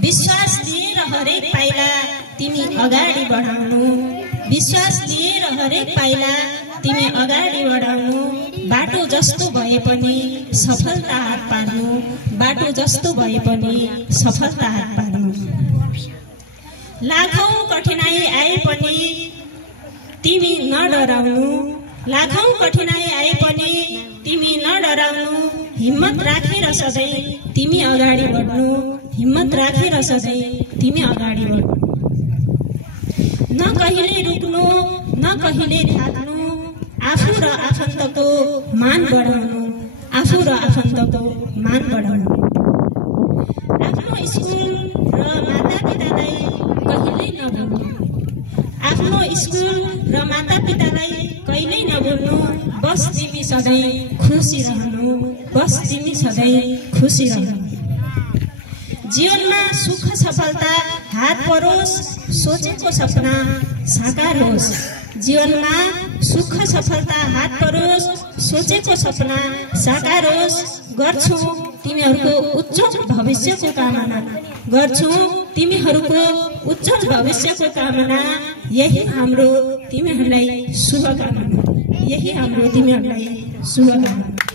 विश्वास लिएर हरेक पाइला तिमी अगाडि बढाउनु, विश्वास लिएर हरेक पाइला तिमी अगाडि बढाउनु। बाटो जस्तो भए पनि सफलता हात पार्नु, बाटो जस्तो भए पनि सफलता हात पार्नु। लाखौं कठिनाई आए पनि तिमी नडराउनु, लाखौं कठिनाई आए पनि तिमी नडराउनु। हिम्मत राखेर सधैँ तिमी अगाडि बढ्नु, हिम्मत राखेर सधैँ तिमी अगाडि बढ्नु। न कहिले रुक्नु, न कहिले थाक्नु, आफू र आफन्तको मान बढाउनु, आफू र आफन्तको मान बढाउनु। आफ्नो स्कुल र मातापितालाई कहिल्यै नभुल्नु, आफ्नो स्कुल र मातापितालाई कहिल्यै नभुल्नु। बस तिमी सधैँ खुसी रहनु, बस तिमी सधैँ खुसी रहनु। जीवनमा सुख सफलता हात परोस्, सोचेको सपना साकार होस्। जीवनमा सुख सफलता हात परोस्, सोचेको सपना साकार होस्। गर्छु तिमीहरूको उज्जवल भविष्यको कामना, गर्छु तिमीहरूको उज्जवल भविष्यको कामना। यही हाम्रो तिमीहरूलाई शुभकामना, यही हाम्रो तिमीहरूलाई शुभकामना।